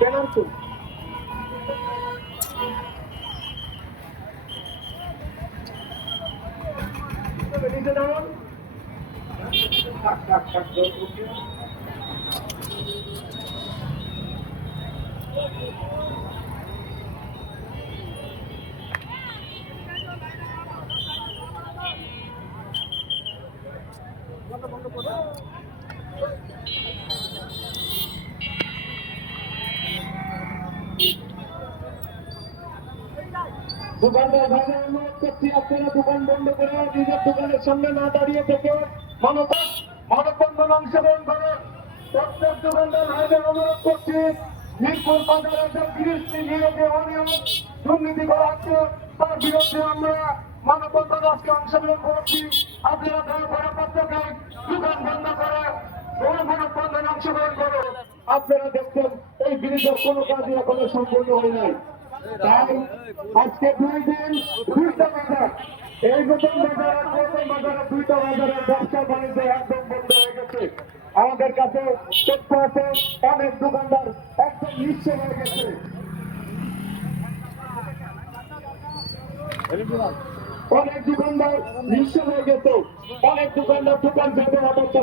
Penalty. নিচে দাঁড়ান। দোকানদার ভাইরা অনুরোধ করছি, আপনারা দোকান বন্ধ করে নিজের দোকানের সামনে না দাঁড়িয়ে থেকে মানববন্ধন অংশগ্রহণ করে। প্রত্যেক দোকানদার ভাইদের অনুরোধ করছি, মিরপুর বাজারে যে গৃহস্থী নিয়ে যে অনিয়ম দুর্নীতি করা হচ্ছে তার বিরুদ্ধে আমরা মানববন্ধন আজকে অংশগ্রহণ করেছি। আপনারা দয়া করে প্রত্যেকে দোকান বন্ধ করে মানববন্ধন অংশগ্রহণ করে। আপনারা দেখছেন এই ব্রিজের কোনো কাজই এখনো সম্পূর্ণ হয় নাই। তাই আজকে 2 দিন 2টা বাজার, এই নতুন বাজার আর নতুন বাজারে 2টা বাজারের ব্যবসা বাণিজ্য একদম বন্ধ হয়ে গেছে। আমাদের কাছে তথ্য আছে, অনেক দোকানদার একদম নিঃস্ব হয়ে গেছে। অনেক দোকানদার নিঃস্ব হয়ে গেছে, অনেক দোকানদার দোকান যেতে অবস্থা